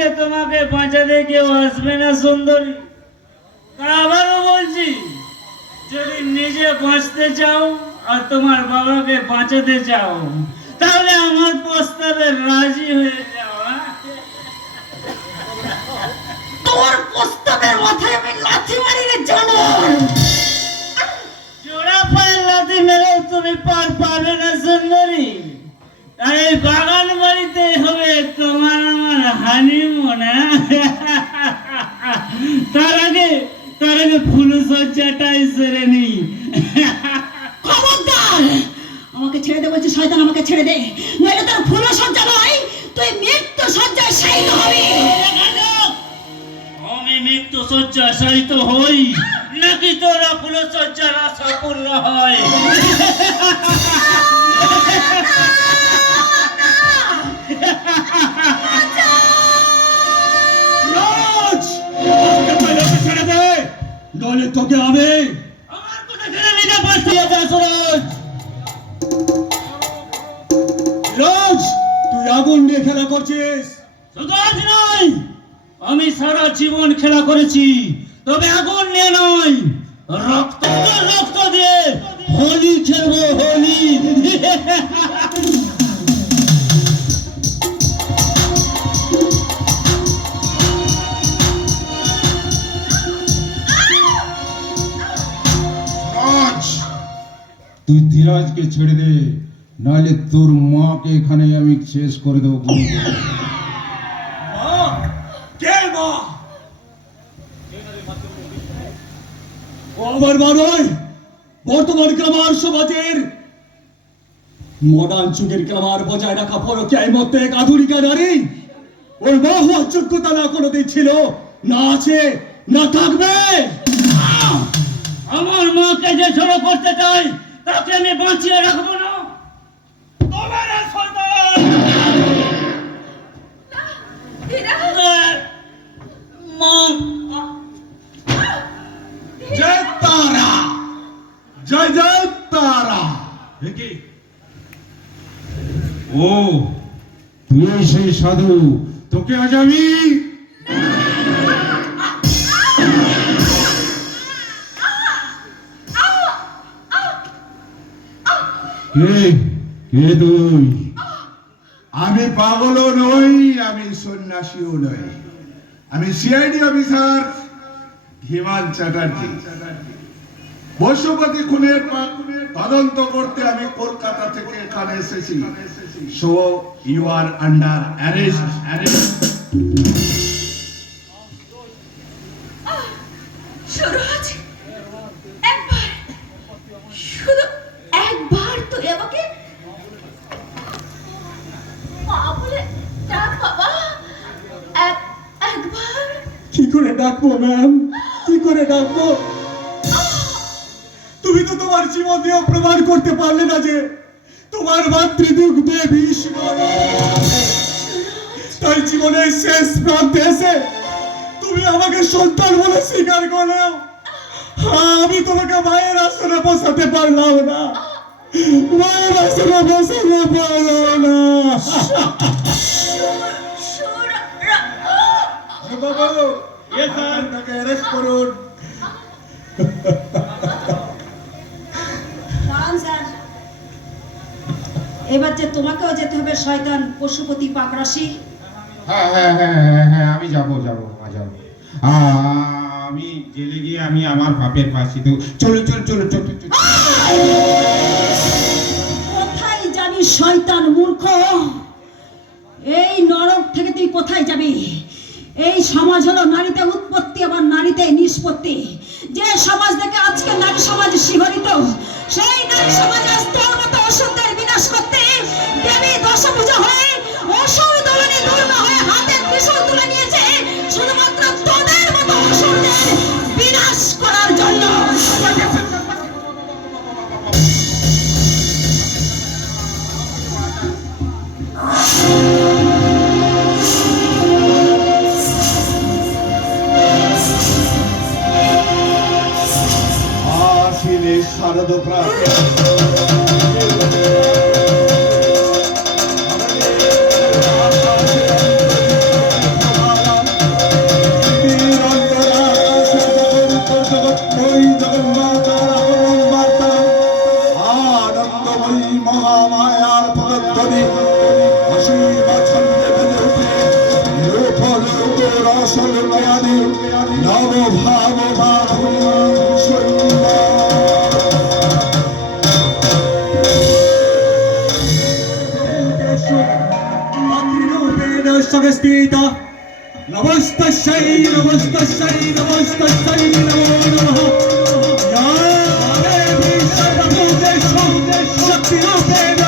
যে তোমাকে বাঁচাতে কেউ আসবে না সুন্দরী। আবারও বলছি, যদি নিজে বাঁচতে চাও আর তোমার বাবাকে বাঁচাতে চাও, তাহলে আমার প্রস্তাবে রাজি হয়ে যাও। তোর প্রস্তাবের মাথায় আমি লাথি মারি রে জানো। জোড়া পায়ে লাথি মেরেও তুমি পার পাবে না সুন্দরী। আর এই বাগান বাড়িতে হবে তোমার আমার হানিমুন। তার আগে ফুল সজ্জাটাই সেরে নি। খবরদার, আমাকে ছেড়ে দে বলছি শয়তান, আমাকে ছেড়ে দে, নইলে তোর ফুল সজ্জা নয়, তুই মৃত্যু সজ্জায় শায়িত হবি। আমি মৃত্যু সজ্জায় শায়িত হই নাকি তোরা ফুল সজ্জার আশা পূর্ণ হয়? নইলে তোকে আমি আমার কথা ছেড়ে নিতে পারছি না সুরজ। রোজ তুই আগুন নিয়ে খেলা করছিস। শুধু আজ নয়, আমি সারা জীবন খেলা করেছি, তবে আগুন নিয়ে নয়, রক্ত দিয়ে হোলি খেলবো, হোলি। তুই ধীরাজকে ছেড়ে দে, নাহলে তোর মাকে এখানে আমি শেষ করে দেবো। আমার মা নয়, বর্তমান গ্রামার সমাজের মডার্ন যুগের গ্রামার বজায় রাখা পরকীয়ায় মধ্যে এক আধুনিকা নারী। ওর মা হওয়ার যোগ্যতা না কোনোদিন ছিল, না আছে, না থাকবে। আমার মাকে যে ছোট করতে চাই, তাকে আমি বাঁচিয়ে রাখবো না। তোমার এই শয়তান! মা, জয় তারা, জয় জয় তারা। ও তুই সেই সাধু, তোকে আজ আমি কে তুই? আমি পাগলও নই, আমি সন্ন্যাসীও নই, আমি সিআইডি অফিসার হিমান চ্যাটার্জি। বসুপতি খুনের তদন্ত করতে আমি কলকাতা থেকে এখানে এসেছি। So you are under arrest. Suraj, একবার, শুধু একবার তুই আমাকে মা বলে ডাক বাবা। একবার। কি করে ডাকবো ম্যাম, কি করে ডাকবো? তুমি তো তোমার জীবন দিয়ে প্রমাণ করতে পারলে না যে তোমার মাতৃদুগ্ধে বিষ নয়। তাই জীবনের শেষ প্রান্তে এসে তুমি আমাকে সন্তান বলে স্বীকার করলেও আমি তোমাকে মায়ের আসনে বসাতে পারলাম না, মায়ের আসনে বসাতে পারলাম না। বাবু, তাকে অ্যারেস্ট করুন। এবার যে তোমাকেও যেতে হবে শয়তান পশুপতি পাকরাশি। হ্যাঁ, আমি যাবো। আমি জেলে গিয়ে আমি আমার বাপের পাশে দেবো। চলো। কোথায় যাবি শয়তান মূর্খ? এই নরক থেকে তুই কোথায় যাবি? এই সমাজ হলো নারীতে উৎপত্তি, আবার নারীতে নিষ্পত্তি। যে সমাজ থেকে আজকে নারী সমাজ শিহরিত, সেই নারী সমাজ আজ তোর মতো অসুরদের বিনাশ করতে দেবী দশভুজা হয়ে অসুর দলনে দুর্গা হয়ে হাতে ত্রিশূল তুলে নিয়েছে, শুধুমাত্র তোদের মতো অসুরদের বিনাশ করার জন্য। শারদ প্রাপ্ত মাতৃরূপেণ সংস্থিতা নমস্তস্যৈ নমস্তস্যৈ নমস্তস্যৈ নমো নমঃ ইয়া দেবী সর্বভূতেষু শক্তিরূপেণ